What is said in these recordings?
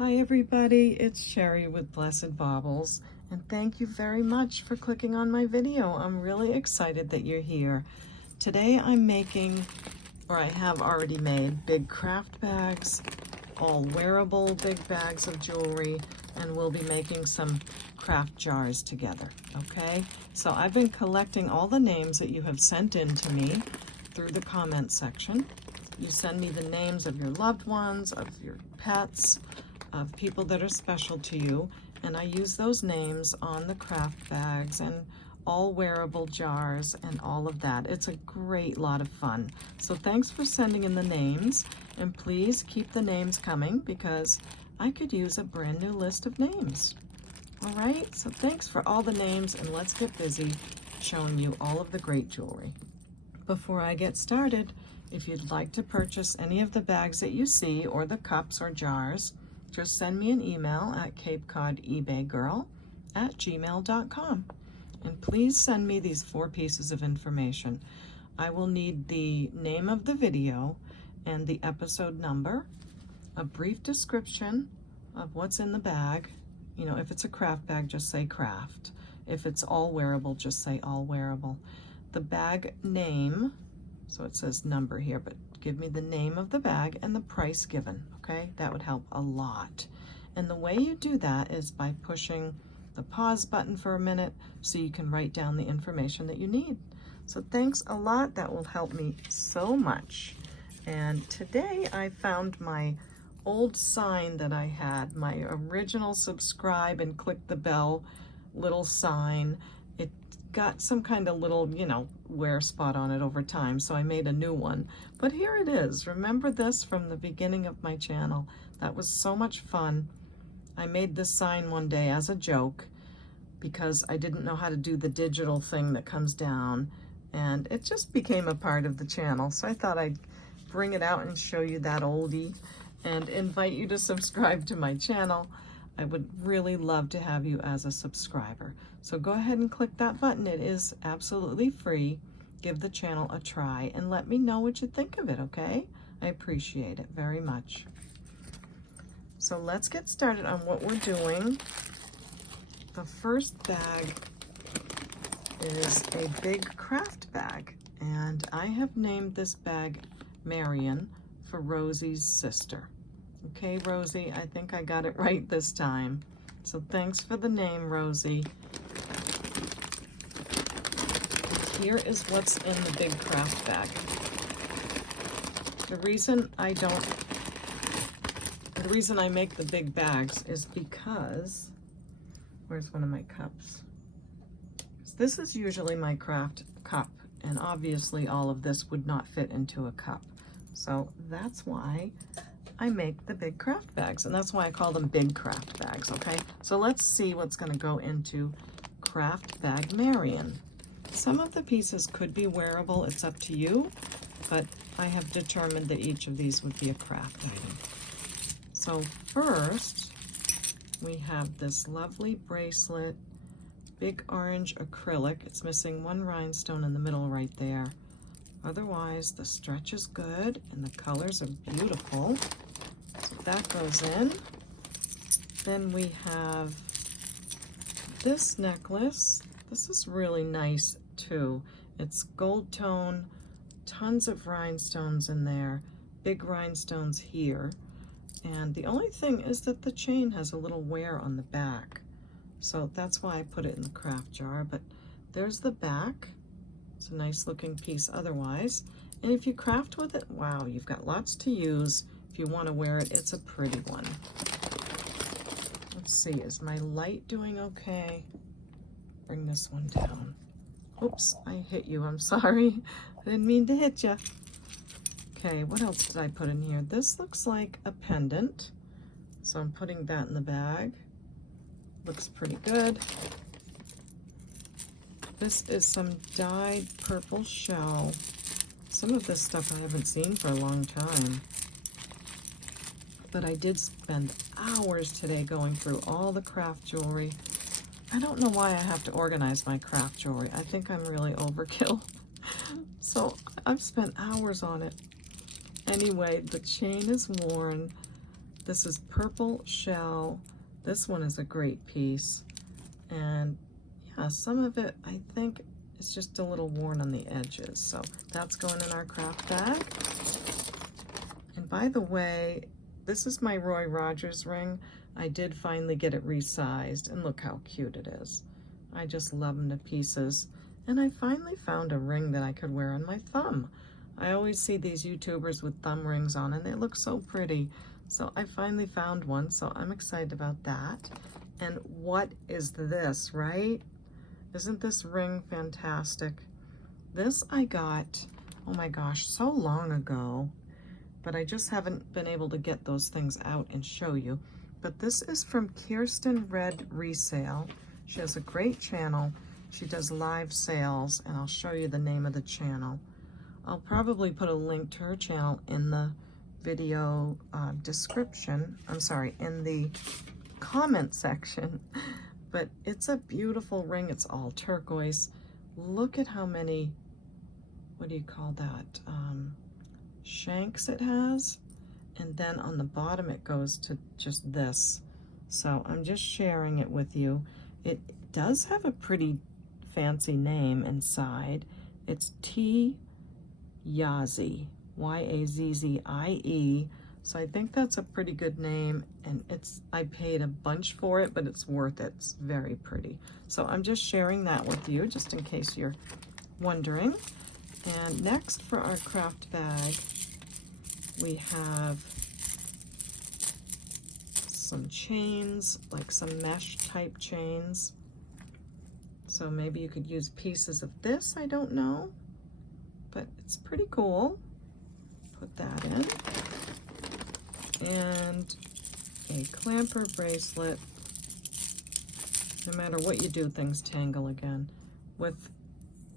Hi everybody, it's Sherry with Blessed Baubles, and thank you very much for clicking on my video. I'm really excited that you're here. Today I'm making, or I have already made, big craft bags, all wearable big bags of jewelry, and we'll be making some craft jars together, okay? So I've been collecting all the names that you have sent in to me through the comment section. You send me the names of your loved ones, of your pets, of people that are special to you, and I use those names on the craft bags and all wearable jars and all of that. It's a great lot of fun. So thanks for sending in the names, and please keep the names coming because I could use a brand new list of names. All right, so thanks for all the names, and let's get busy showing you all of the great jewelry. Before I get started, if you'd like to purchase any of the bags that you see or the cups or jars, just send me an email at CapeCodEbayGirl@gmail.com. And please send me these 4 pieces of information. I will need the name of the video and the episode number, a brief description of what's in the bag. You know, if it's a craft bag, just say craft. If it's all wearable, just say all wearable. The bag name, so it says number here, but give me the name of the bag and the price given, okay? That would help a lot. And the way you do that is by pushing the pause button for a minute so you can write down the information that you need. So thanks a lot, that will help me so much. And today I found my old sign that I had, my original subscribe and click the bell little sign. It got some kind of little, wear spot on it over time, so I made a new one. But here it is. Remember this from the beginning of my channel. That was so much fun. I made this sign one day as a joke because I didn't know how to do the digital thing that comes down, and it just became a part of the channel. So I thought I'd bring it out and show you that oldie and invite you to subscribe to my channel. I would really love to have you as a subscriber. So go ahead and click that button. It is absolutely free. Give the channel a try and let me know what you think of it, okay? I appreciate it very much. So let's get started on what we're doing. The first bag is a big craft bag, and I have named this bag Marian for Rosie's sister. Okay, Rosie, I think I got it right this time. So thanks for the name, Rosie. Here is what's in the big craft bag. The reason I make the big bags is because, where's one of my cups? This is usually my craft cup, and obviously all of this would not fit into a cup. So that's why I make the big craft bags, and that's why I call them big craft bags, okay? So let's see what's gonna go into craft bag Marian. Some of the pieces could be wearable, it's up to you, but I have determined that each of these would be a craft item. So first, we have this lovely bracelet, big orange acrylic. It's missing one rhinestone in the middle right there. Otherwise, the stretch is good and the colors are beautiful. So that goes in. Then we have this necklace. This is really nice too. It's gold tone, tons of rhinestones in there, big rhinestones here. And the only thing is that the chain has a little wear on the back. So that's why I put it in the craft jar, but there's the back. It's a nice looking piece otherwise. And if you craft with it, wow, you've got lots to use. If you want to wear it, it's a pretty one. Let's see, is my light doing okay? Bring this one down. Oops, I hit you, I'm sorry. I didn't mean to hit you. Okay, what else did I put in here? This looks like a pendant. So I'm putting that in the bag. Looks pretty good. This is some dyed purple shell. Some of this stuff I haven't seen for a long time. But I did spend hours today going through all the craft jewelry. I don't know why I have to organize my craft jewelry. I think I'm really overkill. So I've spent hours on it. Anyway, the chain is worn. This is purple shell. This one is a great piece. And yeah, some of it I think is just a little worn on the edges. So that's going in our craft bag. And by the way, this is my Roy Rogers ring. I did finally get it resized, and look how cute it is. I just love them to pieces. And I finally found a ring that I could wear on my thumb. I always see these YouTubers with thumb rings on, and they look so pretty. So I finally found one, so I'm excited about that. And what is this, right? Isn't this ring fantastic? This I got, oh my gosh, so long ago, but I just haven't been able to get those things out and show you. But this is from Kirsten Red Resale. She has a great channel. She does live sales, and I'll show you the name of the channel. I'll probably put a link to her channel in the video description. I'm sorry, in the comment section. But it's a beautiful ring. It's all turquoise. Look at how many, what do you call that, shanks it has. And then on the bottom it goes to just this. So I'm just sharing it with you. It does have a pretty fancy name inside. It's T Yazzie, Y-A-Z-Z-I-E. So I think that's a pretty good name, and I paid a bunch for it, but it's worth it. It's very pretty. So I'm just sharing that with you, just in case you're wondering. And next for our craft bag, we have some chains, like some mesh type chains. So maybe you could use pieces of this, I don't know, but it's pretty cool. Put that in. And a clamper bracelet. No matter what you do, things tangle again. With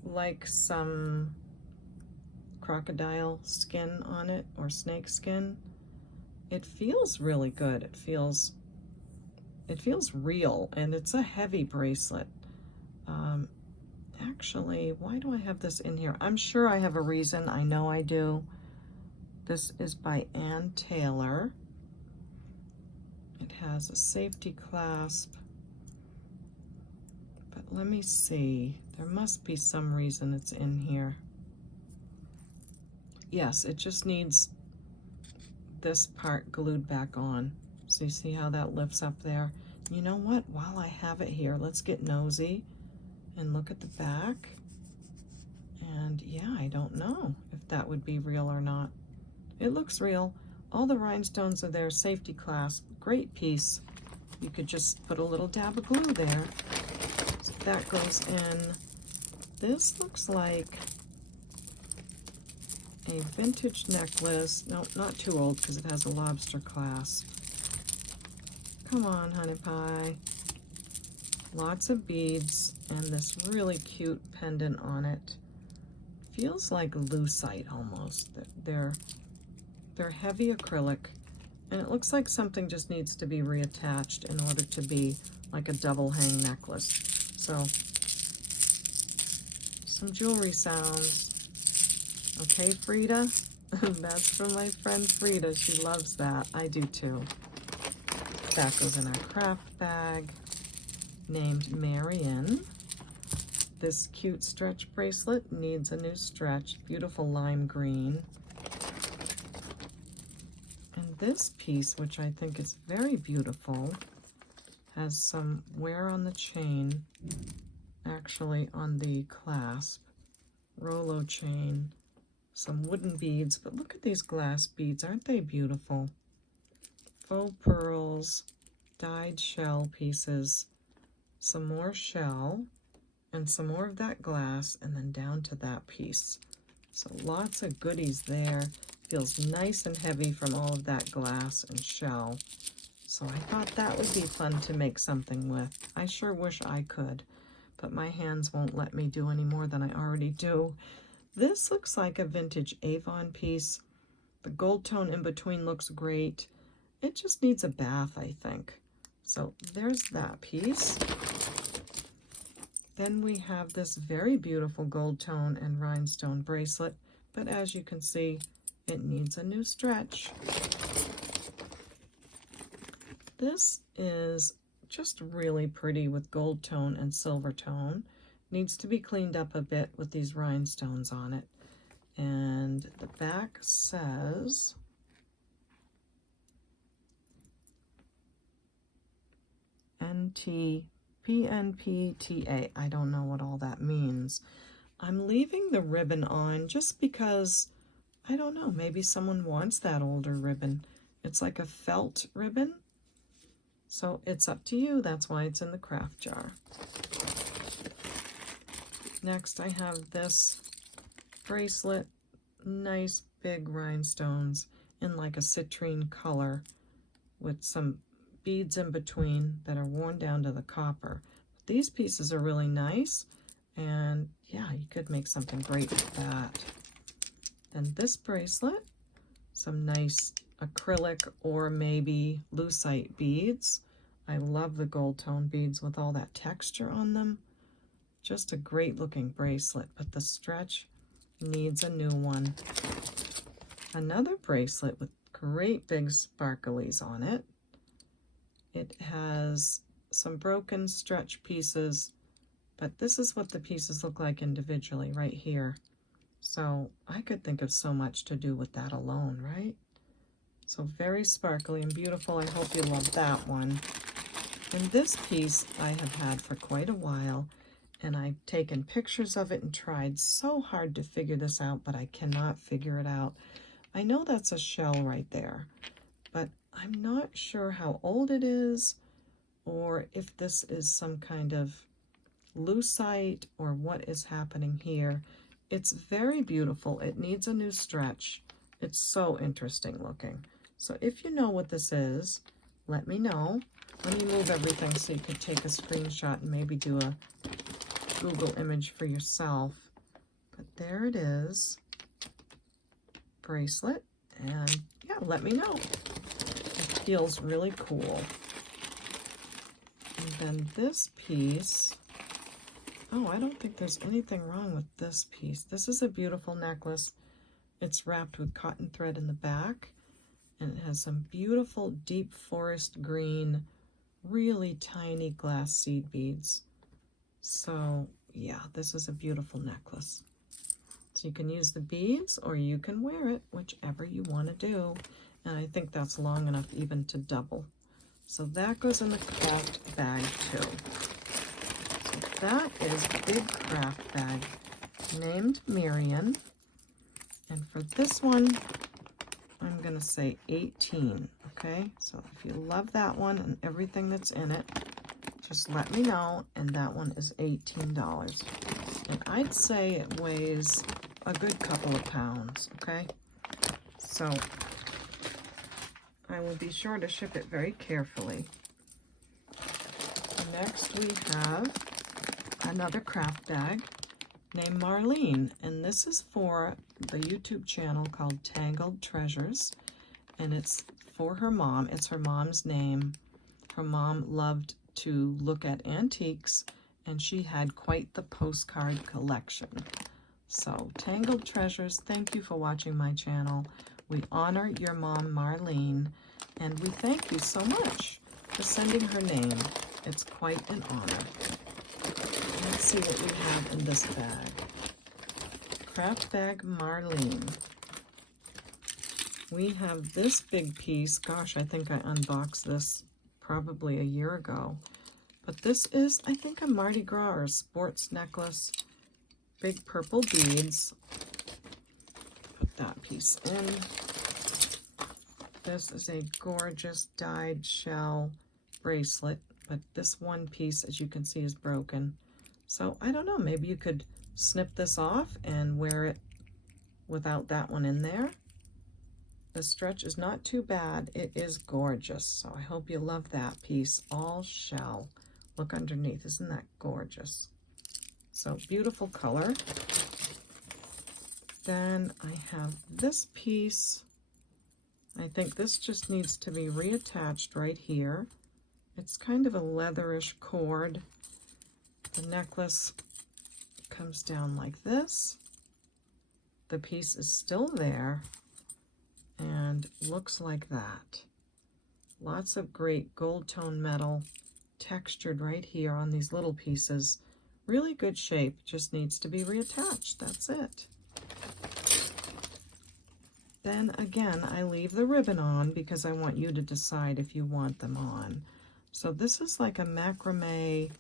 like some crocodile skin on it, or snake skin. It feels really good. It feels real, and it's a heavy bracelet. Actually, why do I have this in here? I'm sure I have a reason. I know I do. This is by Ann Taylor. It has a safety clasp, but let me see. There must be some reason it's in here. Yes, it just needs this part glued back on. So you see how that lifts up there? You know what? While I have it here, let's get nosy and look at the back. And yeah, I don't know if that would be real or not. It looks real. All the rhinestones are there, safety clasp, great piece. You could just put a little dab of glue there. So that goes in. This looks like a vintage necklace. No, not too old because it has a lobster clasp. Come on, honey pie. Lots of beads and this really cute pendant on it. Feels like lucite almost. They're heavy acrylic, and it looks like something just needs to be reattached in order to be like a double hang necklace. So some jewelry sounds. Okay, Frida? That's from my friend Frida. She loves that. I do too. That goes in our craft bag, named Marian. This cute stretch bracelet needs a new stretch. Beautiful lime green. And this piece, which I think is very beautiful, has some wear on the chain, actually on the clasp. Rolo chain. Some wooden beads, but look at these glass beads. Aren't they beautiful? Faux pearls, dyed shell pieces, some more shell, and some more of that glass, and then down to that piece. So lots of goodies there. Feels nice and heavy from all of that glass and shell. So I thought that would be fun to make something with. I sure wish I could, but my hands won't let me do any more than I already do. This looks like a vintage Avon piece. The gold tone in between looks great. It just needs a bath, I think. So there's that piece. Then we have this very beautiful gold tone and rhinestone bracelet, but as you can see, it needs a new stretch. This is just really pretty with gold tone and silver tone. Needs to be cleaned up a bit with these rhinestones on it. And the back says PNPTA. I don't know what all that means. I'm leaving the ribbon on just because, I don't know, maybe someone wants that older ribbon. It's like a felt ribbon. So it's up to you. That's why it's in the craft jar. Next, I have this bracelet. Nice big rhinestones in like a citrine color with some beads in between that are worn down to the copper. These pieces are really nice, and yeah, you could make something great with that. Then this bracelet, some nice acrylic or maybe lucite beads. I love the gold tone beads with all that texture on them. Just a great looking bracelet, but the stretch needs a new one. Another bracelet with great big sparklies on it. It has some broken stretch pieces, but this is what the pieces look like individually right here. So I could think of so much to do with that alone, right? So very sparkly and beautiful. I hope you love that one. And this piece I have had for quite a while, and I've taken pictures of it and tried so hard to figure this out, but I cannot figure it out. I know that's a shell right there, but I'm not sure how old it is, or if this is some kind of lucite, or what is happening here. It's very beautiful. It needs a new stretch. It's so interesting looking. So if you know what this is, let me know. Let me move everything so you could take a screenshot and maybe do a Google image for yourself. But there it is. Bracelet. And yeah, let me know. It feels really cool. And then this piece, oh, I don't think there's anything wrong with this piece. This is a beautiful necklace. It's wrapped with cotton thread in the back, and it has some beautiful deep forest green, really tiny glass seed beads. So yeah, this is a beautiful necklace. So you can use the beads or you can wear it, whichever you want to do. And I think that's long enough even to double. So that goes in the craft bag too. So that is a big craft bag named Marian. And for this one, I'm going to say 18, okay? So if you love that one and everything that's in it, just let me know. And that one is $18. And I'd say it weighs a good couple of pounds, okay? So I will be sure to ship it very carefully. Next we have another craft bag named Marlene, and this is for the YouTube channel called Tangled Treasures, and it's for her mom. It's her mom's name. Her mom loved to look at antiques, and she had quite the postcard collection. So Tangled Treasures, thank you for watching my channel. We honor your mom, Marlene, and we thank you so much for sending her name. It's quite an honor. Let's see what we have in this bag. Craft bag Marlene. We have this big piece. Gosh, I think I unboxed this probably a year ago. But this is, I think, a Mardi Gras or sports necklace. Big purple beads. Put that piece in. This is a gorgeous dyed shell bracelet, but this one piece, as you can see, is broken. So I don't know, maybe you could snip this off and wear it without that one in there. The stretch is not too bad. It is gorgeous. So I hope you love that piece. All shell. Look underneath. Isn't that gorgeous? So beautiful color. Then I have this piece. I think this just needs to be reattached right here. It's kind of a leatherish cord. The necklace comes down like this. The piece is still there and looks like that. Lots of great gold tone metal textured right here on these little pieces. Really good shape, just needs to be reattached. That's it. Then again, I leave the ribbon on because I want you to decide if you want them on. So this is like a macrame,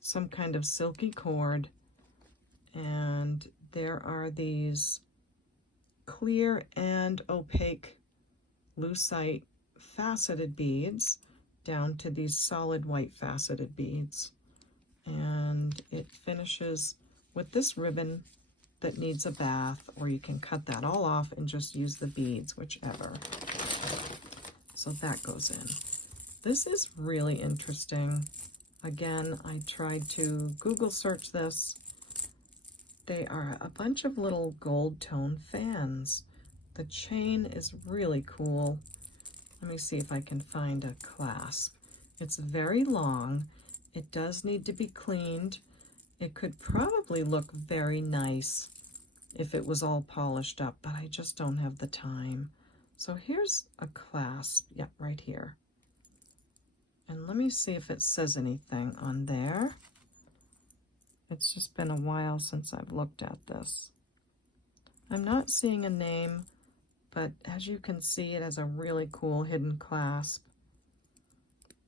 some kind of silky cord, and there are these clear and opaque lucite faceted beads down to these solid white faceted beads. And it finishes with this ribbon that needs a bath, or you can cut that all off and just use the beads, whichever. So that goes in. This is really interesting. Again, I tried to Google search this. They are a bunch of little gold tone fans. The chain is really cool. Let me see if I can find a clasp. It's very long. It does need to be cleaned. It could probably look very nice if it was all polished up, but I just don't have the time. So here's a clasp, yeah, right here. And let me see if it says anything on there. It's just been a while since I've looked at this. I'm not seeing a name, but as you can see, it has a really cool hidden clasp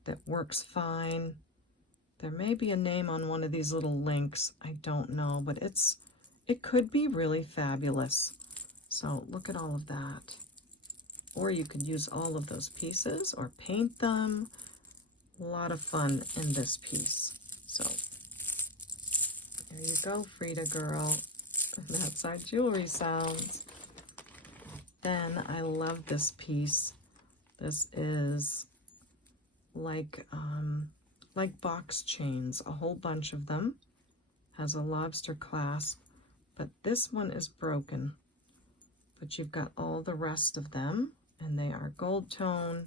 that works fine. There may be a name on one of these little links, I don't know, but it could be really fabulous. So look at all of that. Or you could use all of those pieces or paint them. A lot of fun in this piece. So there you go, Frida girl. That's our jewelry sounds. Then I love this piece. This is like box chains, a whole bunch of them. Has a lobster clasp, but this one is broken. But you've got all the rest of them, and they are gold tone,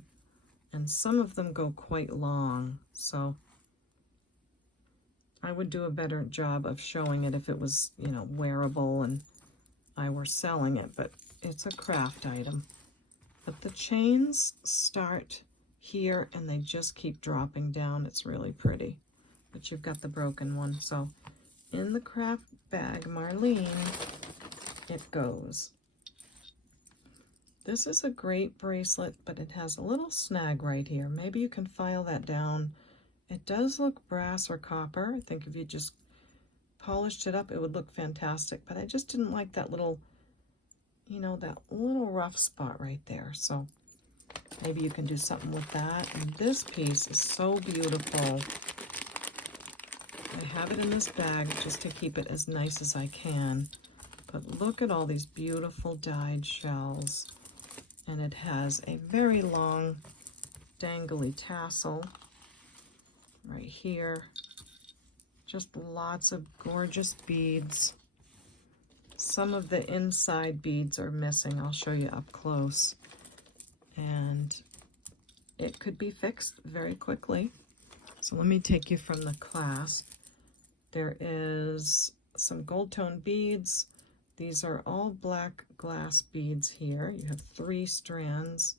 and some of them go quite long. So I would do a better job of showing it if it was, you know, wearable and I were selling it, but it's a craft item. But the chains start here and they just keep dropping down. It's really pretty. But you've got the broken one. So in the craft bag, Marlene, it goes. This is a great bracelet, but it has a little snag right here. Maybe you can file that down. It does look brass or copper. I think if you just polished it up, it would look fantastic. But I just didn't like that little, you know, that little rough spot right there. So maybe you can do something with that. And this piece is so beautiful. I have it in this bag just to keep it as nice as I can. But look at all these beautiful dyed shells. And it has a very long dangly tassel right here. Just lots of gorgeous beads. Some of the inside beads are missing. I'll show you up close. And it could be fixed very quickly. So let me take you from the clasp. There is some gold tone beads. These are all black glass beads here. You have 3 strands.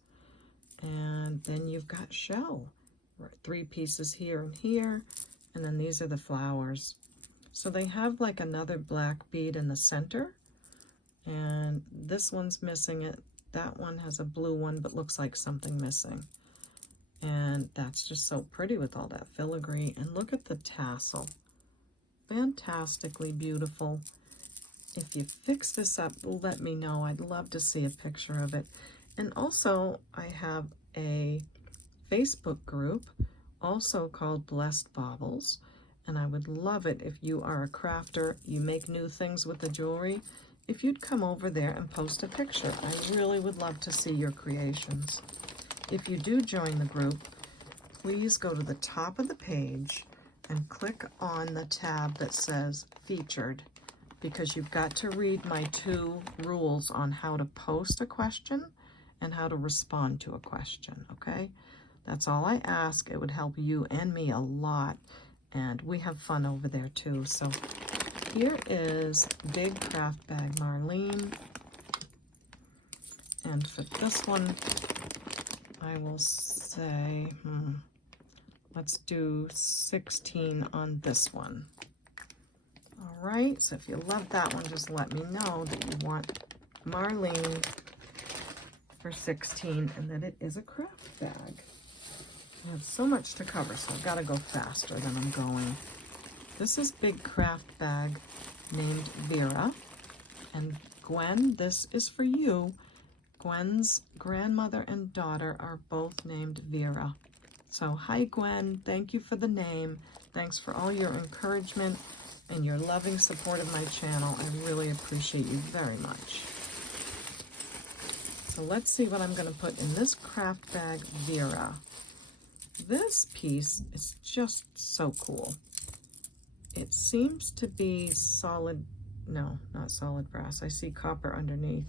And then you've got shell. 3 pieces here and here. And then these are the flowers. So they have like another black bead in the center. And this one's missing it. That one has a blue one, but looks like something missing. And that's just so pretty with all that filigree. And look at the tassel. Fantastically beautiful. If you fix this up, let me know. I'd love to see a picture of it. And also, I have a Facebook group, also called Blessed Baubles. And I would love it if you are a crafter, you make new things with the jewelry, if you'd come over there and post a picture. I really would love to see your creations. If you do join the group, please go to the top of the page and click on the tab that says Featured, because you've got to read my 2 rules on how to post a question and how to respond to a question, okay? That's all I ask. It would help you and me a lot, and we have fun over there too. So here is Big Craft Bag Marlene, and for this one, I will say, let's do 16 on this one. All right, so if you love that one, just let me know that you want Marlene for 16 and that it is a craft bag. I have so much to cover, so I've got to go faster than I'm going. This is big craft bag named Vera. And Gwen, this is for you. Gwen's grandmother and daughter are both named Vera. So hi Gwen, thank you for the name. Thanks for all your encouragement and your loving support of my channel. I really appreciate you very much. So let's see what I'm going to put in this craft bag Vera. This piece is just so cool. It seems to be solid, no, not solid brass. I see copper underneath,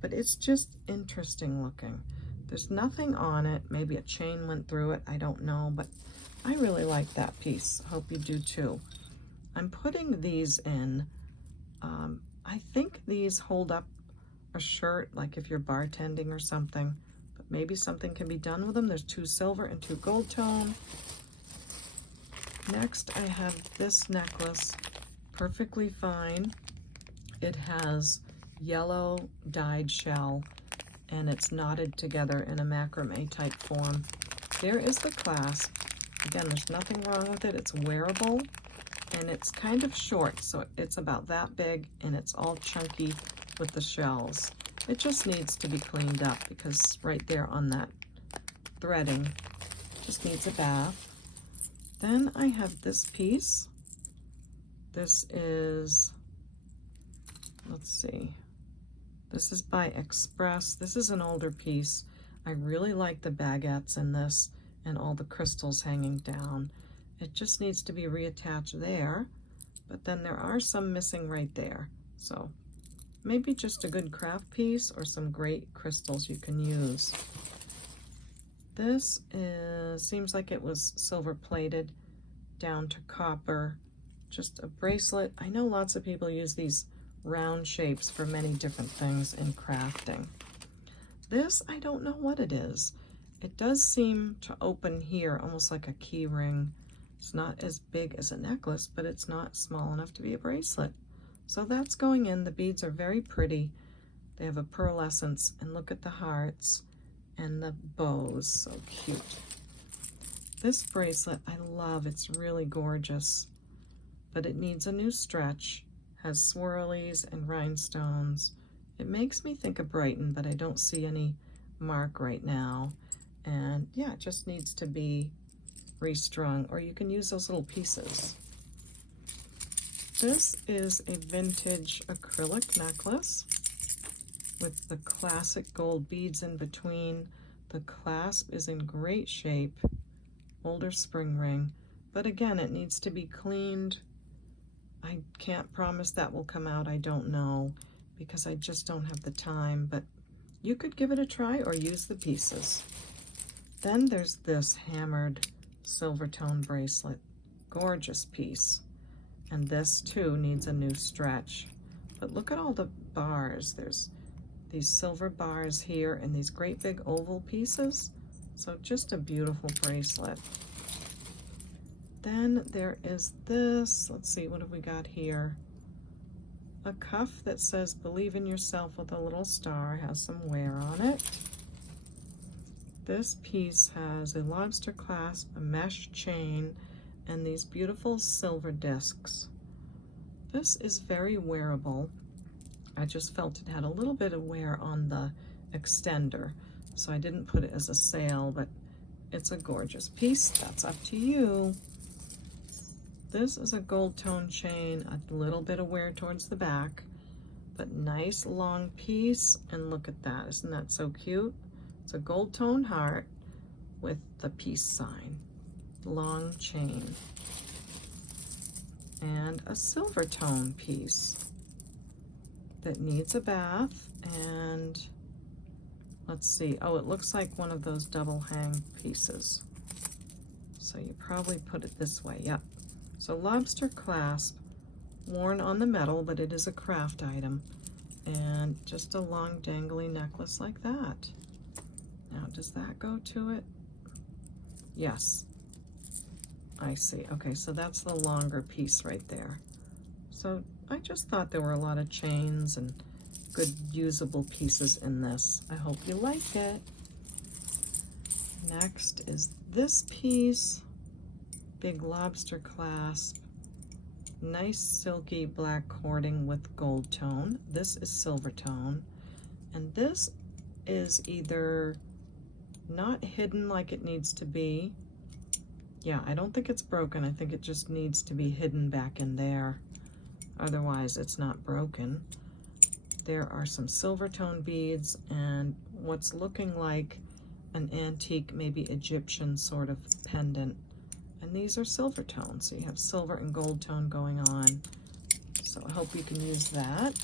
but it's just interesting looking. There's nothing on it. Maybe a chain went through it. I don't know, but I really like that piece. Hope you do too. I'm putting these in. I think these hold up a shirt, like if you're bartending or something, but maybe something can be done with them. There's 2 silver and 2 gold tone. Next, I have this necklace, perfectly fine. It has yellow dyed shell and it's knotted together in a macrame type form. There is the clasp. Again, there's nothing wrong with it. It's wearable and it's kind of short, so it's about that big and it's all chunky with the shells. It just needs to be cleaned up because right there on that threading just needs a bath. Then I have this piece. This is, let's see, this is by Express. This is an older piece. I really like the baguettes in this and all the crystals hanging down. It just needs to be reattached there, but then there are some missing right there. So maybe just a good craft piece or some great crystals you can use. This seems like it was silver plated down to copper, just a bracelet. I know lots of people use these round shapes for many different things in crafting. This, I don't know what it is. It does seem to open here, almost like a key ring. It's not as big as a necklace, but it's not small enough to be a bracelet. So that's going in. The beads are very pretty. They have a pearlescence, and look at the hearts and the bows, so cute. This bracelet I love. It's really gorgeous, but it needs a new stretch. Has swirlies and rhinestones. It makes me think of Brighton, but I don't see any mark right now. And yeah, it just needs to be restrung, or you can use those little pieces. This is a vintage acrylic necklace with the classic gold beads in between. The clasp is in great shape, older spring ring, but again, it needs to be cleaned. I can't promise that will come out, I don't know, because I just don't have the time, but you could give it a try or use the pieces. Then there's this hammered silver tone bracelet, gorgeous piece. And this too needs a new stretch. But look at all the bars. There's these silver bars here and these great big oval pieces. So just a beautiful bracelet. Then there is this, let's see, what have we got here? A cuff that says "Believe in Yourself" with a little star, has some wear on it. This piece has a lobster clasp, a mesh chain, and these beautiful silver discs. This is very wearable. I just felt it had a little bit of wear on the extender, so I didn't put it as a sale, but it's a gorgeous piece. That's up to you. This is a gold tone chain, a little bit of wear towards the back, but nice long piece, and look at that. Isn't that so cute? It's a gold tone heart with the peace sign. Long chain. And a silver tone piece that needs a bath, and let's see, oh, it looks like one of those double hang pieces. So you probably put it this way, yep. So lobster clasp, worn on the metal, but it is a craft item, and just a long dangly necklace like that. Now, does that go to it? Yes, I see. Okay, so that's the longer piece right there. So I just thought there were a lot of chains and good usable pieces in this. I hope you like it. Next is this piece, big lobster clasp, nice silky black cording with gold tone. This is silver tone, and this is either not hidden like it needs to be. Yeah, I don't think it's broken. I think it just needs to be hidden back in there. Otherwise, it's not broken. There are some silver tone beads and what's looking like an antique, maybe Egyptian sort of pendant. And these are silver tone, so you have silver and gold tone going on. So I hope you can use that.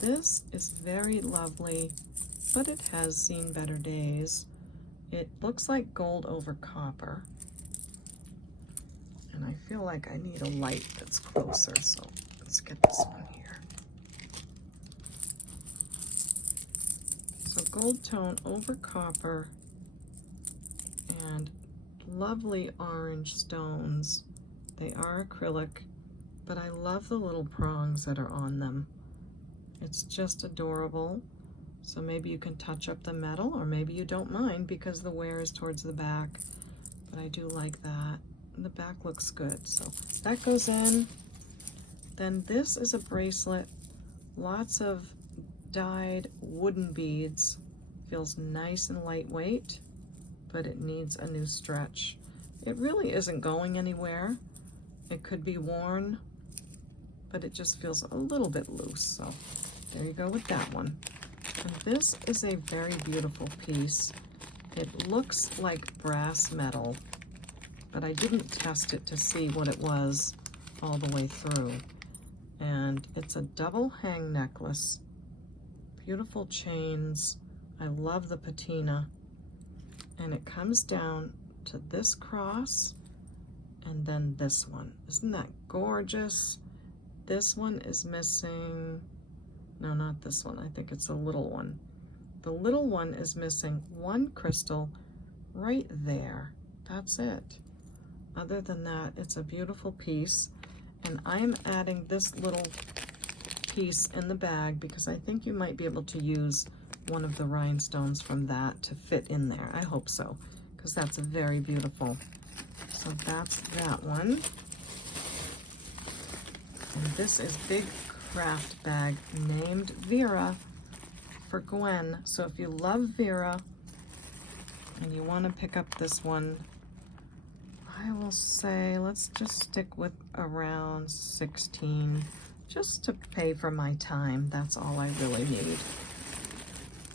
This is very lovely, but it has seen better days. It looks like gold over copper. And I feel like I need a light that's closer, so let's get this one here. So gold tone over copper and lovely orange stones. They are acrylic, but I love the little prongs that are on them. It's just adorable. So maybe you can touch up the metal, or maybe you don't mind because the wear is towards the back, but I do like that. And the back looks good, so that goes in. Then this is a bracelet, lots of dyed wooden beads. Feels nice and lightweight, but it needs a new stretch. It really isn't going anywhere. It could be worn, but it just feels a little bit loose, so there you go with that one. And this is a very beautiful piece. It looks like brass metal, but I didn't test it to see what it was all the way through. And it's a double hang necklace, beautiful chains. I love the patina. And it comes down to this cross and then this one. Isn't that gorgeous? This one is missing, no, not this one. I think it's a little one. The little one is missing one crystal right there. That's it. Other than that, it's a beautiful piece. And I'm adding this little piece in the bag because I think you might be able to use one of the rhinestones from that to fit in there. I hope so, because that's very beautiful. So that's that one. And this is big craft bag named Vera for Gwen. So if you love Vera and you want to pick up this one, I will say let's just stick with around 16 just to pay for my time. That's all I really need.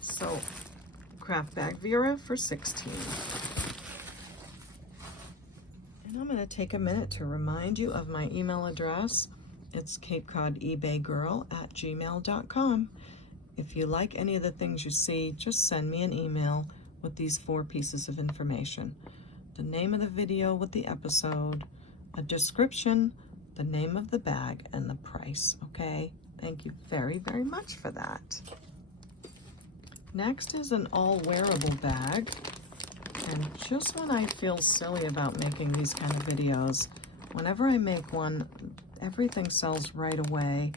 So craft bag Vera for 16. And I'm going to take a minute to remind you of my email address. It's CapeCodEbayGirl@gmail.com. If you like any of the things you see, just send me an email with these 4 pieces of information. The name of the video with the episode, a description, the name of the bag, and the price, okay? Thank you very, very much for that. Next is an all-wearable bag. And just when I feel silly about making these kind of videos, whenever I make one, everything sells right away,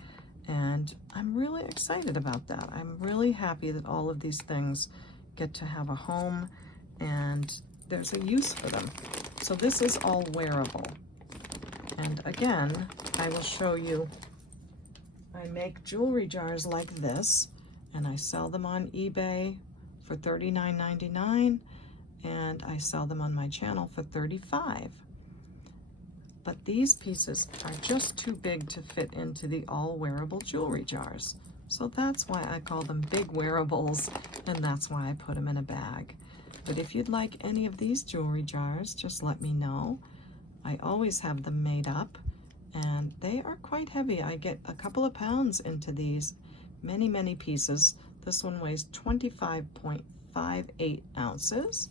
and I'm really excited about that. I'm really happy that all of these things get to have a home and there's a use for them. So this is all wearable. And again, I will show you, I make jewelry jars like this, and I sell them on eBay for $39.99, and I sell them on my channel for $35. But these pieces are just too big to fit into the all wearable jewelry jars. So that's why I call them big wearables, and that's why I put them in a bag. But if you'd like any of these jewelry jars, just let me know. I always have them made up, and they are quite heavy. I get a couple of pounds into these, many, many pieces. This one weighs 25.58 ounces.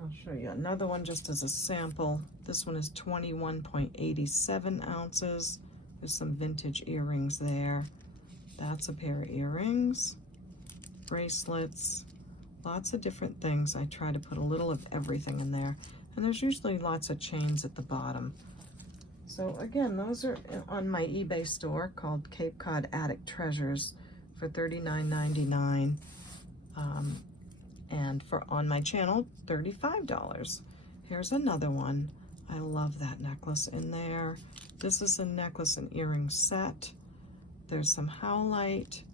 I'll show you another one just as a sample. This one is 21.87 ounces. There's some vintage earrings there. That's a pair of earrings. Bracelets, Lots of different things. I try to put a little of everything in there. And there's usually lots of chains at the bottom. So again, those are on my eBay store called Cape Cod Attic Treasures for $39.99. And on my channel, $35. Here's another one. I love that necklace in there. This is a necklace and earring set. There's some howlite.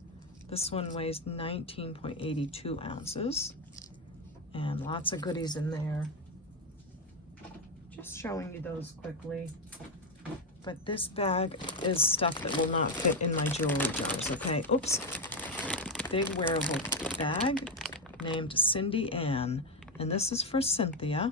This one weighs 19.82 ounces. And lots of goodies in there. Just showing you those quickly. But this bag is stuff that will not fit in my jewelry jars, okay? Oops. Big wearable bag named Cindy Ann. And this is for Cynthia.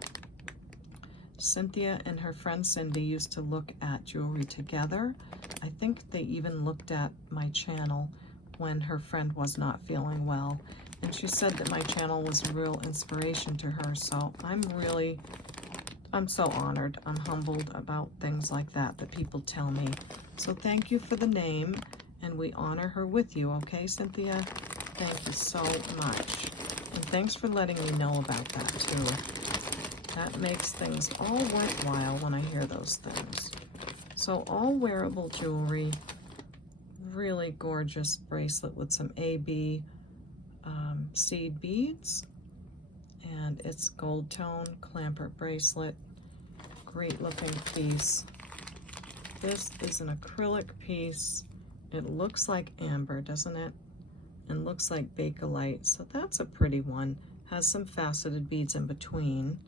Cynthia and her friend Cindy used to look at jewelry together. I think they even looked at my channel when her friend was not feeling well. And she said that my channel was a real inspiration to her. So I'm so honored. I'm humbled about things like that people tell me. So thank you for the name, and we honor her with you, okay, Cynthia? Thank you so much. And thanks for letting me know about that, too. That makes things all worthwhile when I hear those things. So All Wearable Jewelry, really gorgeous bracelet with some AB seed beads. And it's gold tone clamper bracelet. Great looking piece. This is an acrylic piece. It looks like amber, doesn't it? And looks like Bakelite. So that's a pretty one. Has some faceted beads in between.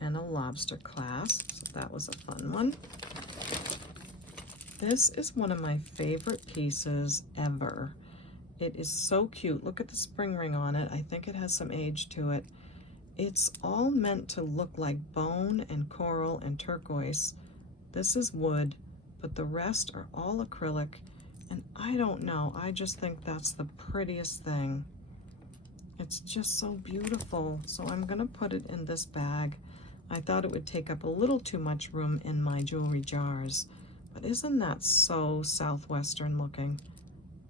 And a lobster clasp. So that was a fun one. This is one of my favorite pieces ever. It is so cute. Look at the spring ring on it. I think it has some age to it. It's all meant to look like bone and coral and turquoise. This is wood, but the rest are all acrylic. And I don't know, I just think that's the prettiest thing. It's just so beautiful. So I'm gonna put it in this bag. I thought it would take up a little too much room in my jewelry jars, but isn't that so southwestern looking?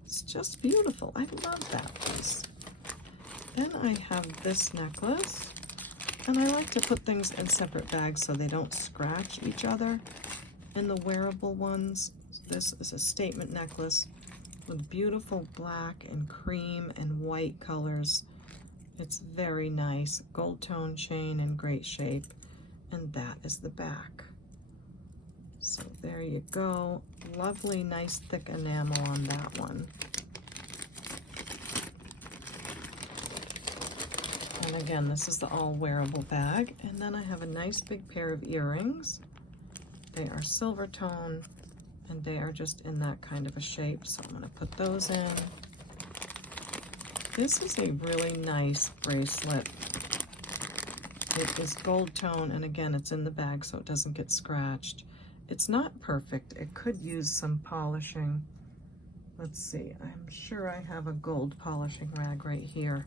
It's just beautiful. I love that piece. Then I have this necklace, and I like to put things in separate bags so they don't scratch each other. And the wearable ones, this is a statement necklace with beautiful black and cream and white colors. It's very nice. Gold tone chain in great shape. And that is the back. So there you go. Lovely, nice, thick enamel on that one. And again, this is the all wearable bag. And then I have a nice big pair of earrings. They are silver tone, and they are just in that kind of a shape. So I'm gonna put those in. This is a really nice bracelet. It is gold tone, and again, it's in the bag so it doesn't get scratched. It's not perfect. It could use some polishing. Let's see, I'm sure I have a gold polishing rag right here.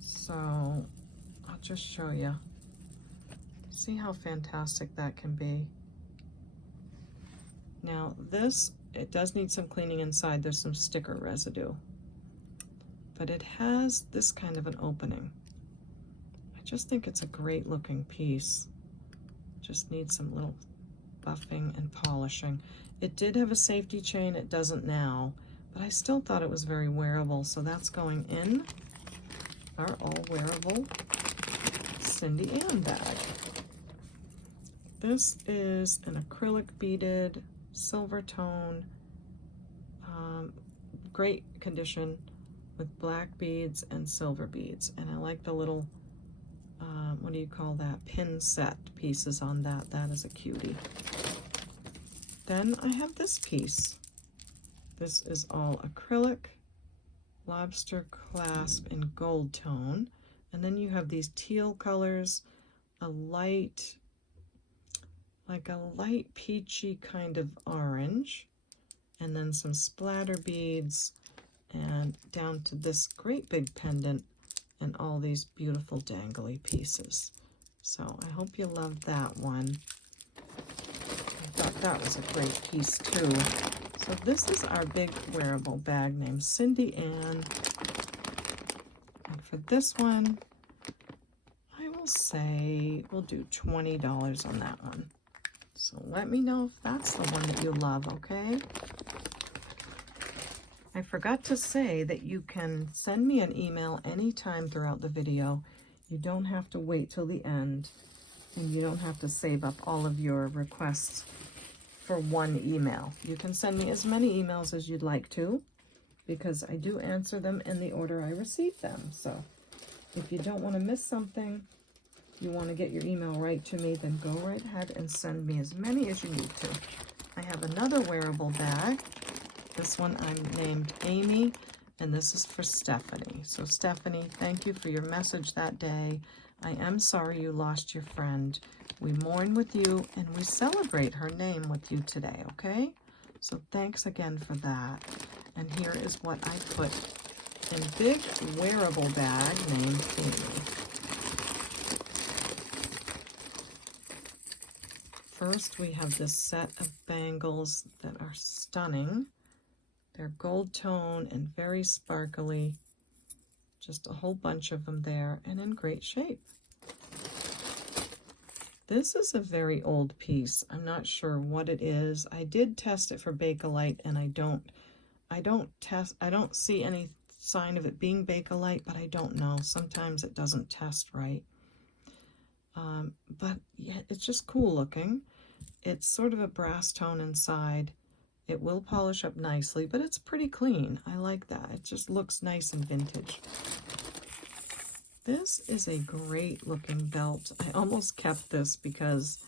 So I'll just show you. See how fantastic that can be. Now this, it does need some cleaning inside. There's some sticker residue. But it has this kind of an opening. I just think it's a great looking piece. Just needs some little buffing and polishing. It did have a safety chain, it doesn't now, but I still thought it was very wearable, so that's going in our all wearable Cindy Ann bag. This is an acrylic beaded silver tone, great condition with black beads and silver beads. And I like the little, what do you call that, pin set pieces on that. That is a cutie. Then I have this piece. This is all acrylic, lobster clasp in gold tone. And then you have these teal colors, a light, like a light peachy kind of orange, and then some splatter beads, and down to this great big pendant and all these beautiful dangly pieces. So I hope you love that one. I thought that was a great piece too. So this is our big wearable bag named Cindy Ann. And for this one, I will say we'll do $20 on that one. So let me know if that's the one that you love, okay? I forgot to say that you can send me an email anytime throughout the video. You don't have to wait till the end, and you don't have to save up all of your requests for one email. You can send me as many emails as you'd like to, because I do answer them in the order I receive them. So if you don't want to miss something, you want to get your email right to me, then go right ahead and send me as many as you need to. I have another wearable bag. This one I'm named Amy, and this is for Stephanie. So Stephanie, thank you for your message that day. I am sorry you lost your friend. We mourn with you, and we celebrate her name with you today, okay? So thanks again for that. And here is what I put in big wearable bag named Amy. First, we have this set of bangles that are stunning. They're gold tone and very sparkly. Just a whole bunch of them there and in great shape. This is a very old piece. I'm not sure what it is. I did test it for Bakelite, and I don't see any sign of it being Bakelite, but I don't know. Sometimes it doesn't test right. But yeah, it's just cool looking. It's sort of a brass tone inside. It will polish up nicely, but it's pretty clean. I like that. It just looks nice and vintage. This is a great looking belt. I almost kept this because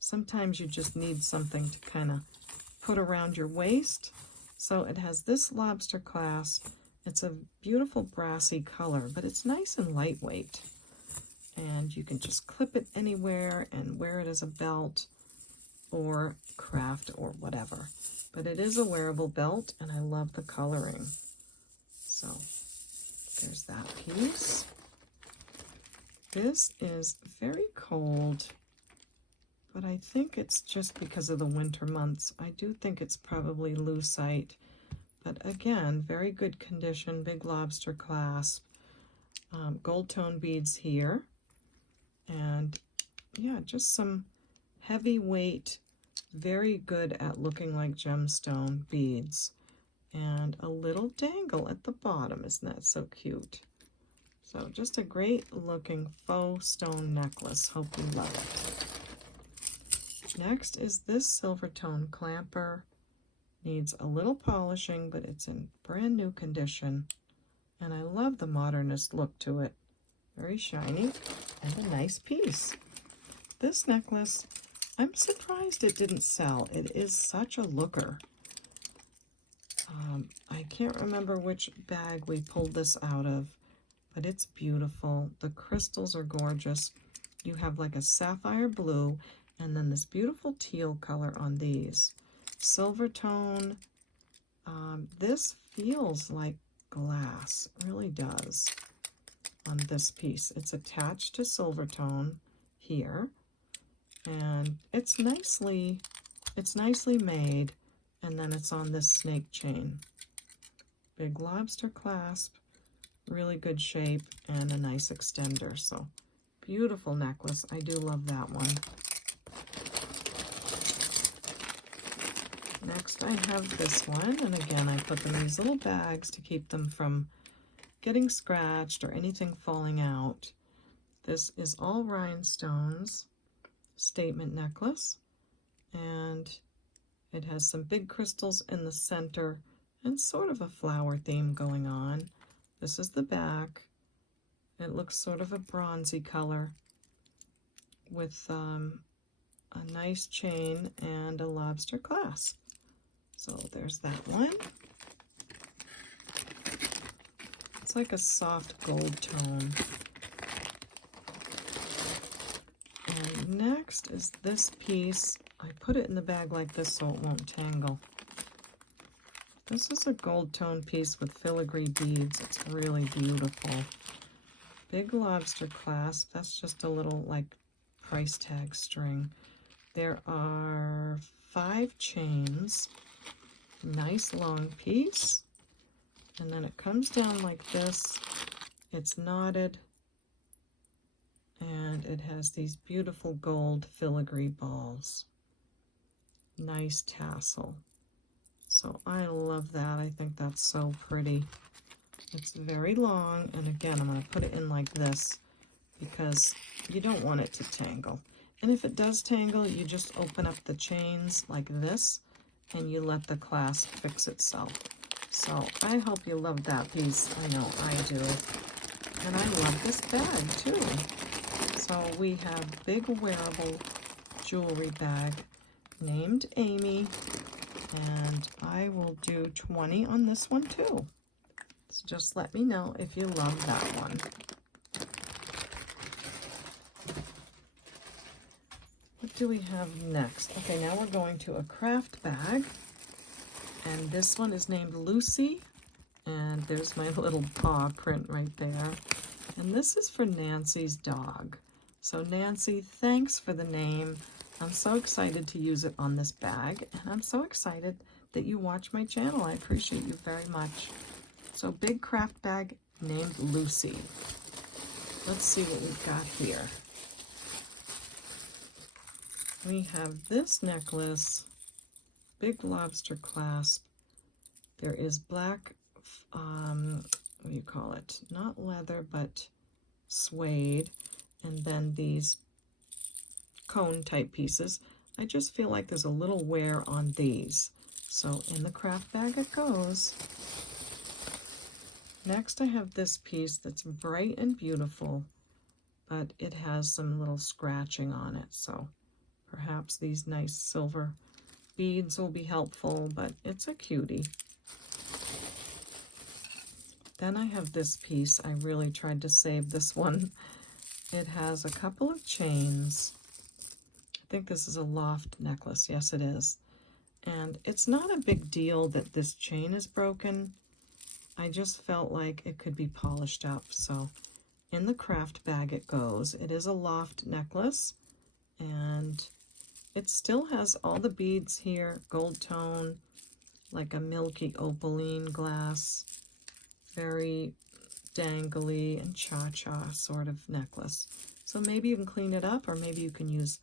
sometimes you just need something to kind of put around your waist. So it has this lobster clasp. It's a beautiful brassy color, but it's nice and lightweight. And you can just clip it anywhere and wear it as a belt or craft or whatever. But it is a wearable belt, and I love the coloring. So there's that piece. This is very cold, but I think it's just because of the winter months. I do think it's probably lucite, but again, very good condition, big lobster clasp, gold tone beads here, and yeah, just some heavyweight, very good at looking like gemstone beads, and a little dangle at the bottom. Isn't that so cute? So just a great looking faux stone necklace. Hope you love it. Next is this silver tone clamper. Needs a little polishing, but it's in brand new condition, and I love the modernist look to it. Very shiny and a nice piece. This necklace, I'm surprised it didn't sell. It is such a looker. I can't remember which bag we pulled this out of, but it's beautiful. The crystals are gorgeous. You have like a sapphire blue and then this beautiful teal color on these. Silver tone. This feels like glass, it really does, on this piece. It's attached to silver tone here. And it's nicely made, and then it's on this snake chain. Big lobster clasp, really good shape, and a nice extender. So beautiful necklace. I do love that one. Next I have this one, and again I put them in these little bags to keep them from getting scratched or anything falling out. This is all rhinestones statement necklace, and it has some big crystals in the center and sort of a flower theme going on. This is the back. It looks sort of a bronzy color with a nice chain and a lobster clasp. So there's that one. It's like a soft gold tone. And next is this piece. I put it in the bag like this so it won't tangle. This is a gold tone piece with filigree beads. It's really beautiful. Big lobster clasp. That's just a little like price tag string. There are 5 chains. Nice long piece. And then it comes down like this It's knotted, and it has these beautiful gold filigree balls. Nice tassel. So I love that. I think that's so pretty. It's very long, and again, I'm going to put it in like this because you don't want it to tangle. And if it does tangle, you just open up the chains like this, and you let the clasp fix itself. So I hope you love that piece. I know I do. And I love this bag too. So we have Big Wearable Jewelry bag named Amy, and I will do 20 on this one too. So just let me know if you love that one. What do we have next? Okay, now we're going to a craft bag, and this one is named Lucy, and there's my little paw print right there. And this is for Nancy's dog. So Nancy, thanks for the name. I'm so excited to use it on this bag, and I'm so excited that you watch my channel. I appreciate you very much. So big craft bag named Lucy. Let's see what we've got here. We have this necklace, big lobster clasp. There is black, what do you call it? Not leather, but suede. And then these cone type pieces. I just feel like there's a little wear on these. So in the craft bag it goes. Next I have this piece that's bright and beautiful, but it has some little scratching on it. So perhaps these nice silver beads will be helpful, but it's a cutie. Then I have this piece. I really tried to save this one. It has a couple of chains. I think this is a loft necklace. Yes, it is. And it's not a big deal that this chain is broken. I just felt like it could be polished up. So in the craft bag it goes. It is a loft necklace, and it still has all the beads here, gold tone, like a milky opaline glass, very dangly and cha-cha sort of necklace. So maybe you can clean it up, or maybe you can use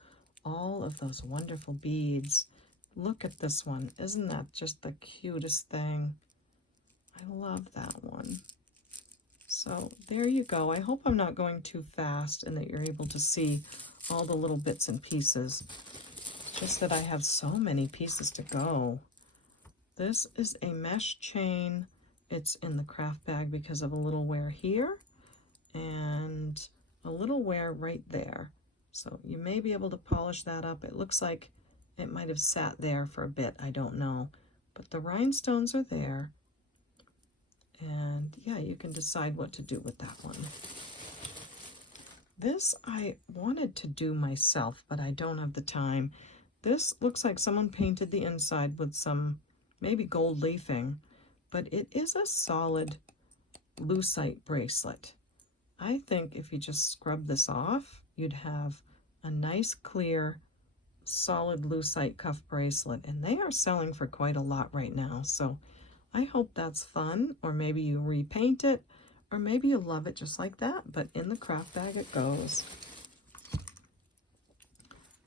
all of those wonderful beads. Look at this one. Isn't that just the cutest thing? I love that one. So there you go. I hope I'm not going too fast and that you're able to see all the little bits and pieces. Just that I have so many pieces to go. This is a mesh chain. It's in the craft bag because of a little wear here and a little wear right there. So you may be able to polish that up. It looks like it might have sat there for a bit. I don't know. But the rhinestones are there. And yeah, you can decide what to do with that one. This I wanted to do myself, but I don't have the time. This looks like someone painted the inside with some maybe gold leafing, but it is a solid lucite bracelet. I think if you just scrub this off, you'd have a nice clear solid lucite cuff bracelet, and they are selling for quite a lot right now. So I hope that's fun, or maybe you repaint it, or maybe you love it just like that, but in the craft bag it goes.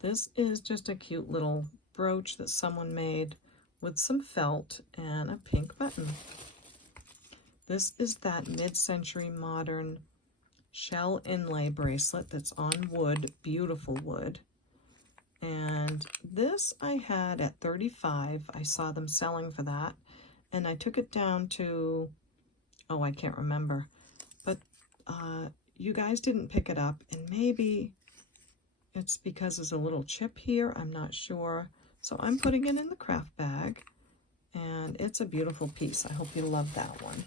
This is just a cute little brooch that someone made with some felt and a pink button. This is that mid-century modern shell inlay bracelet that's on wood, beautiful wood. And this I had at $35. I saw them selling for that, and I took it down to, oh, I can't remember, but you guys didn't pick it up, and maybe it's because there's a little chip here, I'm not sure. So I'm putting it in the craft bag, and it's a beautiful piece. I hope you love that one.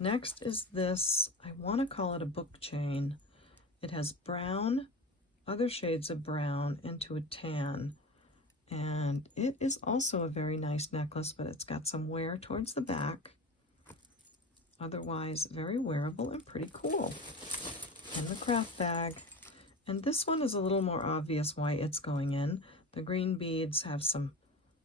Next is this, I want to call it a book chain. It has brown, other shades of brown into a tan, and it is also a very nice necklace, but it's got some wear towards the back. Otherwise very wearable and pretty cool. In the craft bag. And this one is a little more obvious why it's going in. The green beads have some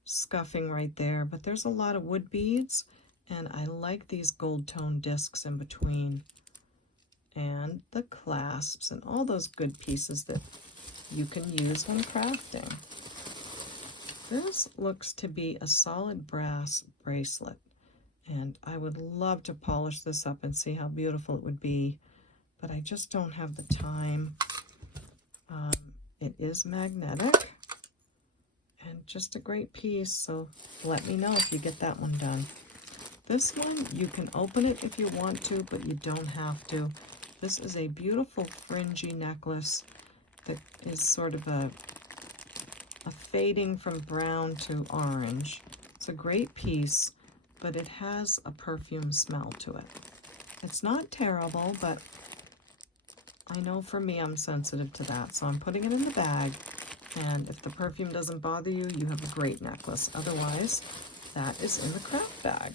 scuffing right there, but there's a lot of wood beads, and I like these gold tone discs in between. and the clasps and all those good pieces that you can use when crafting. This looks to be a solid brass bracelet, and I would love to polish this up and see how beautiful it would be, but I just don't have the time. It is magnetic and just a great piece, so let me know if you get that one done. This one, you can open it if you want to, but you don't have to. This is a beautiful fringy necklace that is sort of a fading from brown to orange. It's a great piece, but it has a perfume smell to it. It's not terrible, but I know for me I'm sensitive to that, so I'm putting it in the bag, and if the perfume doesn't bother you, you have a great necklace. Otherwise, that is in the craft bag.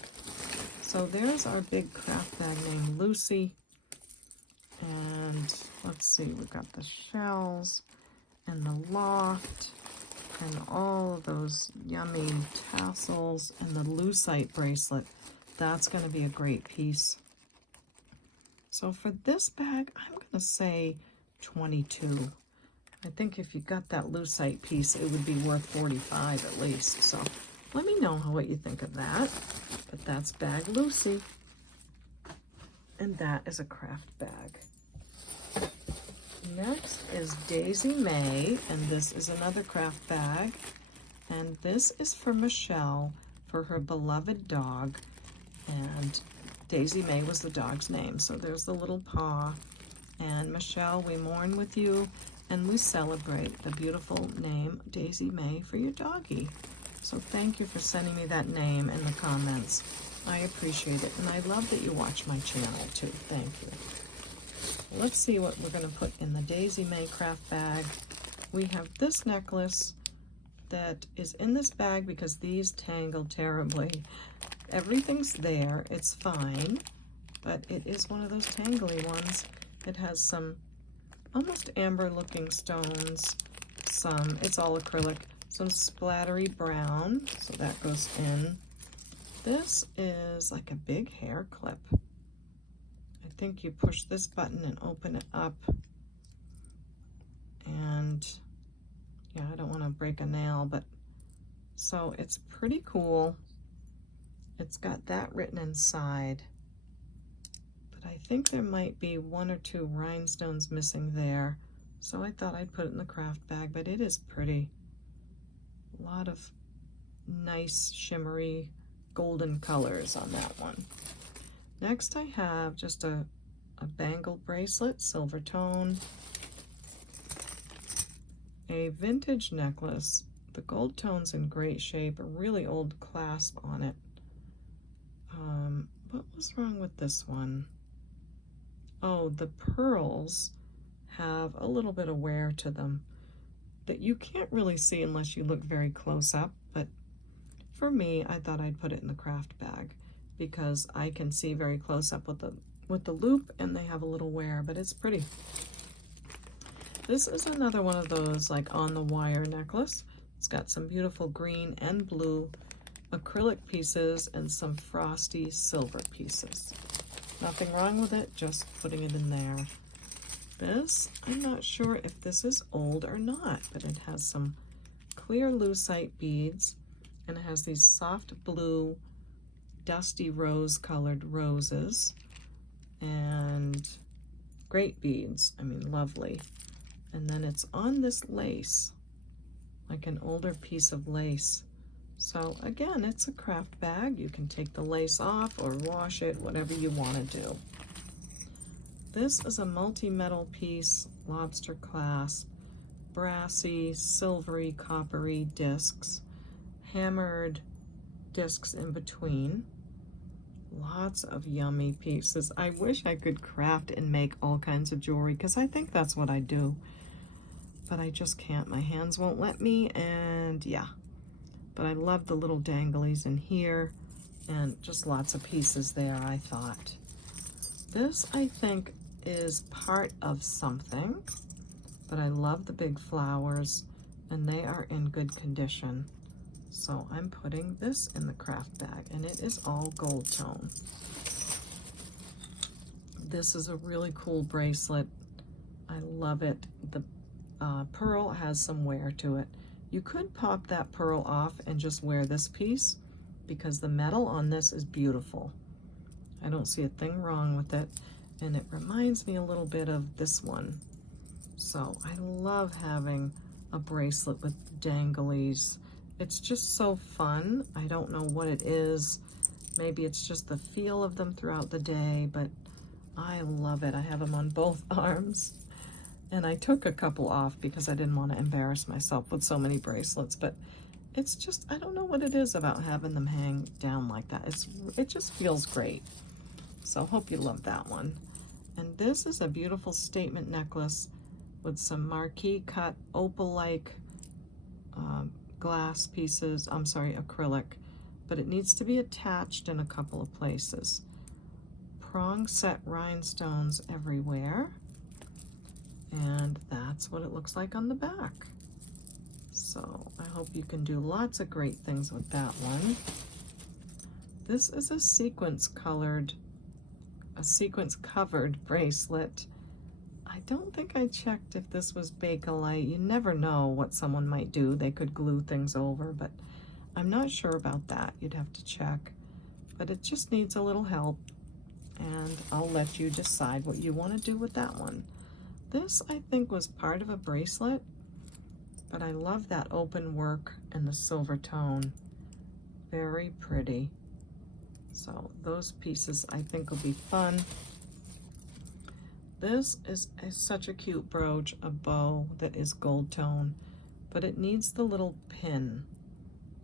So there's our big craft bag named Lucy, and let's see, we've got the shells and the loft and all of those yummy tassels and the lucite bracelet. That's going to be a great piece. So for this bag, I'm going to say 22. I think if you got that lucite piece, it would be worth 45 at least. So let me know what you think of that. But that's Bag Lucy. And that is a craft bag. Next is Daisy May, and this is another craft bag. And this is for Michelle for her beloved dog. And Daisy May was the dog's name. So there's the little paw. And Michelle, we mourn with you and we celebrate the beautiful name Daisy May for your doggie. So thank you for sending me that name in the comments. I appreciate it. And I love that you watch my channel too. Thank you. Let's see what we're going to put in the Daisy May craft bag. We have this necklace that is in this bag because these tangle terribly. Everything's there, it's fine, but it is one of those tangly ones. It has some almost amber looking stones, it's all acrylic, some splattery brown, so that goes in. This is like a big hair clip. I think you push this button and open it up, and yeah, I don't want to break a nail, but so it's pretty cool. It's got that written inside, but I think there might be 1 or 2 rhinestones missing there, so I thought I'd put it in the craft bag, but it is pretty. A lot of nice shimmery golden colors on that one. Next I have just a bangle bracelet, silver tone, a vintage necklace. The gold tone's in great shape, a really old clasp on it. What was wrong with this one? Oh, the pearls have a little bit of wear to them that you can't really see unless you look very close up, but for me, I thought I'd put it in the craft bag because I can see very close up with the loupe, and they have a little wear, but it's pretty. This is another one of those like on the wire necklace. It's got some beautiful green and blue acrylic pieces and some frosty silver pieces. Nothing wrong with it, just putting it in there. This, I'm not sure if this is old or not, but it has some clear lucite beads, and it has these soft blue, dusty rose colored roses, and great beads. I mean, lovely. And then it's on this lace, like an older piece of lace. So again, it's a craft bag. You can take the lace off or wash it, whatever you want to do. This is a multi-metal piece, lobster clasp, brassy, silvery, coppery discs, hammered discs in between. Lots of yummy pieces. I wish I could craft and make all kinds of jewelry because I think that's what I do. But I just can't. My hands won't let me, and yeah. But I love the little danglies in here, and just lots of pieces there, I thought. This, I think, is part of something, but I love the big flowers, and they are in good condition. So I'm putting this in the craft bag, and it is all gold tone. This is a really cool bracelet. I love it. The pearl has some wear to it. You could pop that pearl off and just wear this piece because the metal on this is beautiful. I don't see a thing wrong with it, and it reminds me a little bit of this one. So I love having a bracelet with danglies. It's just so fun. I don't know what it is. Maybe it's just the feel of them throughout the day, but I love it. I have them on both arms. And I took a couple off because I didn't want to embarrass myself with so many bracelets, but it's just, I don't know what it is about having them hang down like that. It just feels great. So hope you love that one. And this is a beautiful statement necklace with some marquee cut opal-like glass pieces, I'm sorry, acrylic, but it needs to be attached in a couple of places. Prong set rhinestones everywhere. And that's what it looks like on the back. So I hope you can do lots of great things with that one. This is a sequence covered bracelet. I don't think I checked if this was Bakelite. You never know what someone might do. They could glue things over, but I'm not sure about that. You'd have to check. But it just needs a little help, and I'll let you decide what you want to do with that one. This, I think, was part of a bracelet, but I love that open work and the silver tone. Very pretty. So those pieces, I think, will be fun. This is such a cute brooch, a bow that is gold tone, but it needs the little pin.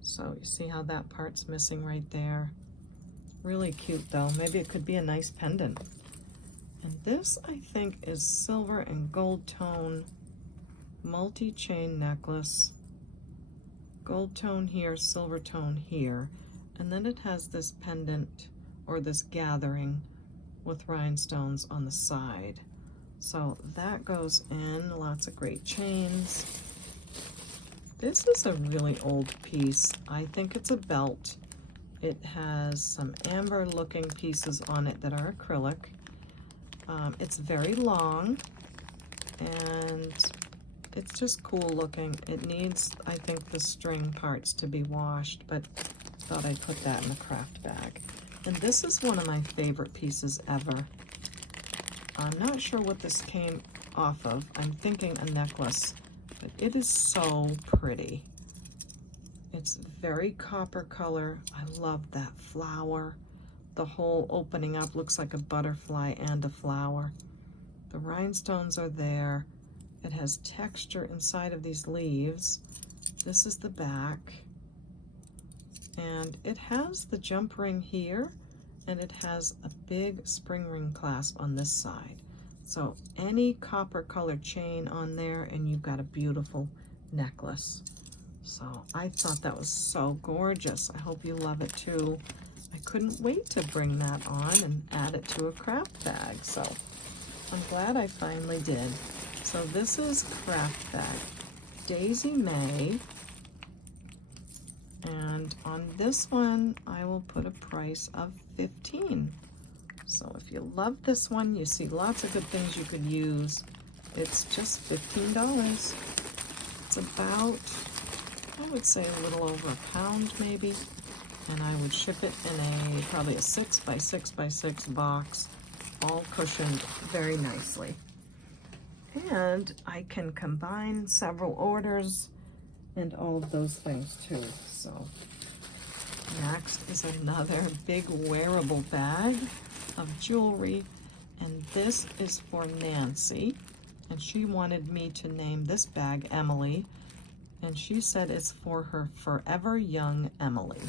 So you see how that part's missing right there? Really cute, though. Maybe it could be a nice pendant. And this, I think, is silver and gold tone multi-chain necklace. Gold tone here, silver tone here. And then it has this pendant, or this gathering, with rhinestones on the side. So that goes in, lots of great chains. This is a really old piece. I think it's a belt. It has some amber looking pieces on it that are acrylic. It's very long, and it's just cool looking. It needs, I think, the string parts to be washed, but thought I'd put that in the craft bag. And this is one of my favorite pieces ever. I'm not sure what this came off of. I'm thinking a necklace, but it is so pretty. It's very copper color. I love that flower. The whole opening up looks like a butterfly and a flower. The rhinestones are there. It has texture inside of these leaves. This is the back. And it has the jump ring here, and it has a big spring ring clasp on this side. So any copper colored chain on there, and you've got a beautiful necklace. So I thought that was so gorgeous. I hope you love it too. I couldn't wait to bring that on and add it to a craft bag. So I'm glad I finally did. So this is craft bag Daisy May. And on this one, I will put a price of $15. So if you love this one, you see lots of good things you could use. It's just $15. It's about, I would say, a little over a pound maybe. And I would ship it in probably a 6 by 6 by 6 box, all cushioned very nicely. And I can combine several orders and all of those things too. So next is another big wearable bag of jewelry, and this is for Nancy, and she wanted me to name this bag Emily, and she said it's for her forever young Emily.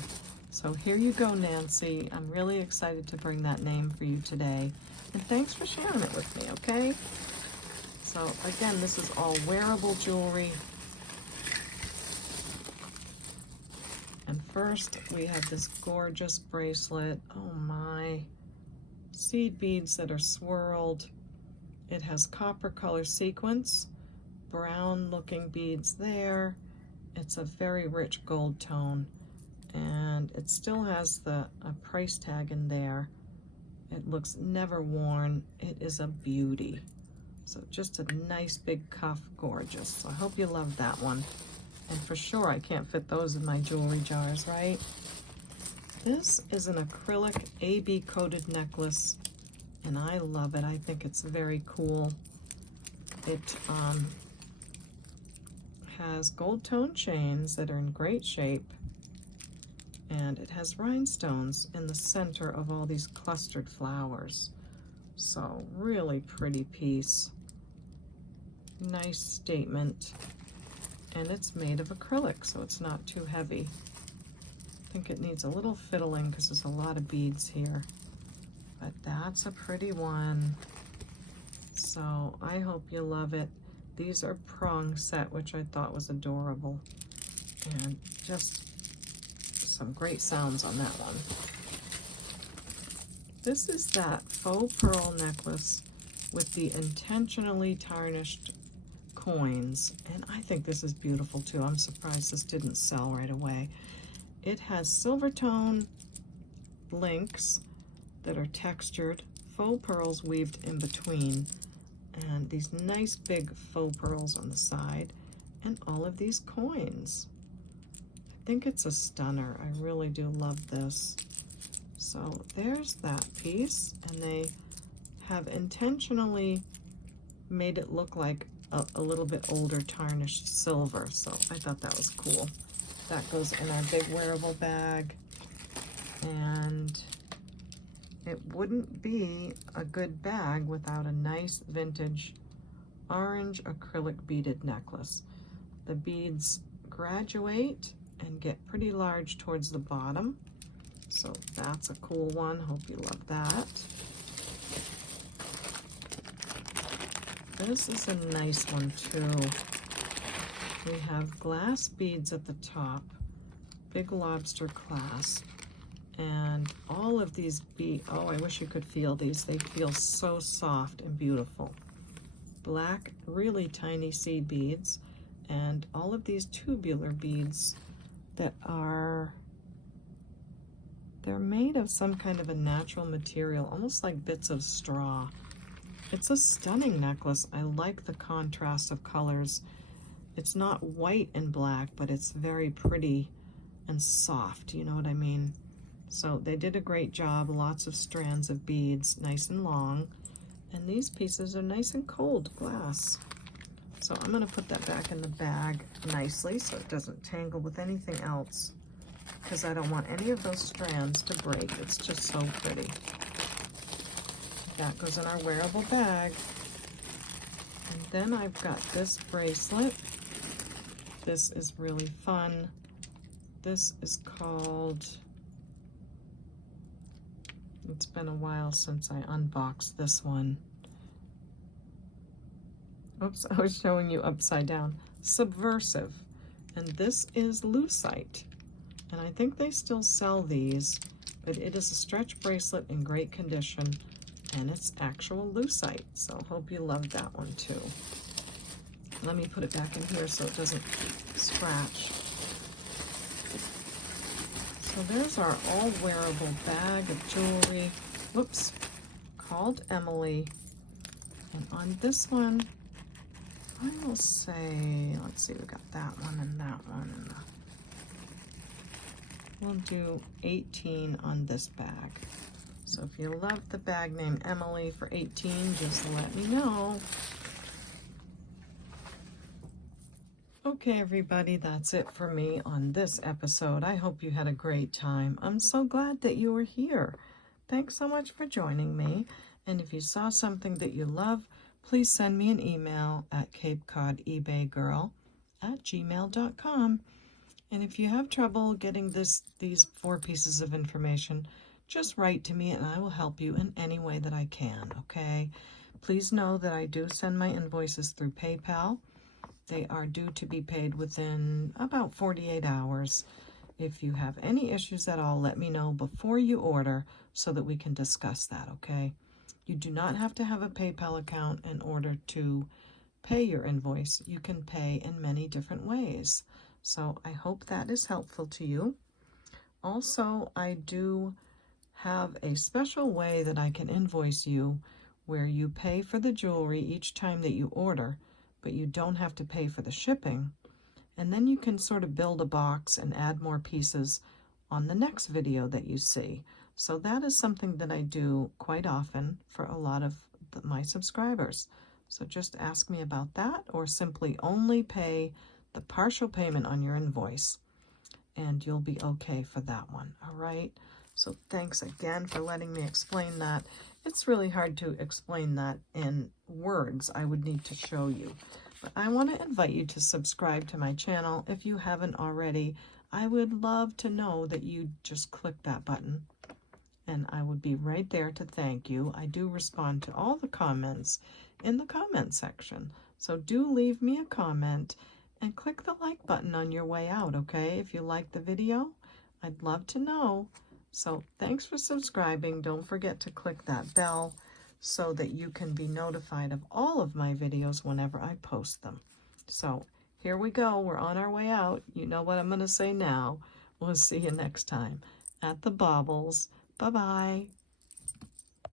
So here you go, Nancy. I'm really excited to bring that name for you today, and thanks for sharing it with me, okay? So again, this is all wearable jewelry. And first, we have this gorgeous bracelet. Oh my. Seed beads that are swirled. It has copper color sequins, brown looking beads there. It's a very rich gold tone, and it still has a price tag in there. It looks never worn. It is a beauty. So just a nice big cuff, gorgeous. So I hope you love that one. And for sure, I can't fit those in my jewelry jars, right? This is an acrylic AB coated necklace, and I love it. I think it's very cool. It has gold tone chains that are in great shape, and it has rhinestones in the center of all these clustered flowers. So really pretty piece. Nice statement. And it's made of acrylic, so it's not too heavy. I think it needs a little fiddling because there's a lot of beads here. But that's a pretty one. So I hope you love it. These are prong set, which I thought was adorable. And just some great sounds on that one. This is that faux pearl necklace with the intentionally tarnished coins, and I think this is beautiful too. I'm surprised this didn't sell right away. It has silver tone links that are textured, faux pearls weaved in between, and these nice big faux pearls on the side, and all of these coins. I think it's a stunner. I really do love this. So there's that piece, and they have intentionally made it look like a little bit older tarnished silver, so I thought that was cool. That goes in our big wearable bag, and it wouldn't be a good bag without a nice vintage orange acrylic beaded necklace. The beads graduate and get pretty large towards the bottom, so that's a cool one. Hope you love that. This is a nice one too. We have glass beads at the top, big lobster clasp, and all of these beads, oh, I wish you could feel these. They feel so soft and beautiful. Black, really tiny seed beads, and all of these tubular beads that are, they're made of some kind of a natural material, almost like bits of straw. It's a stunning necklace. I like the contrast of colors. It's not white and black, but it's very pretty and soft, you know what I mean? So they did a great job. Lots of strands of beads, nice and long. And these pieces are nice and cold glass. So I'm gonna put that back in the bag nicely so it doesn't tangle with anything else, because I don't want any of those strands to break. It's just so pretty. That goes in our wearable bag. And then I've got this bracelet. This is really fun. This is called, it's been a while since I unboxed this one. Oops, I was showing you upside down. Subversive. And this is lucite. And I think they still sell these, but it is a stretch bracelet in great condition, and it's actual lucite. So hope you love that one too. Let me put it back in here so it doesn't scratch. So there's our all wearable bag of jewelry. Whoops, called Emily. And on this one, I will say, let's see, we got that one and that one. And we'll do 18 on this bag. So if you love the bag name Emily for 18, just let me know. Okay, everybody, that's it for me on this episode. I hope you had a great time. I'm so glad that you were here. Thanks so much for joining me. And if you saw something that you love, please send me an email at CapeCodEbayGirl@gmail.com. And if you have trouble getting these 4 pieces of information, just write to me and I will help you in any way that I can, okay? Please know that I do send my invoices through PayPal. They are due to be paid within about 48 hours. If you have any issues at all, let me know before you order so that we can discuss that, okay? You do not have to have a PayPal account in order to pay your invoice. You can pay in many different ways. So I hope that is helpful to you. Also, I do have a special way that I can invoice you where you pay for the jewelry each time that you order, but you don't have to pay for the shipping. And then you can sort of build a box and add more pieces on the next video that you see. So that is something that I do quite often for a lot of my subscribers. So just ask me about that, or simply only pay the partial payment on your invoice, and you'll be okay for that one. All right. So thanks again for letting me explain that. It's really hard to explain that in words. I would need to show you. But I want to invite you to subscribe to my channel if you haven't already. I would love to know that you just click that button, and I would be right there to thank you. I do respond to all the comments in the comment section. So do leave me a comment and click the like button on your way out, okay? If you like the video, I'd love to know. So thanks for subscribing. Don't forget to click that bell so that you can be notified of all of my videos whenever I post them. So here we go. We're on our way out. You know what I'm going to say now. We'll see you next time at the Baubles. Bye-bye.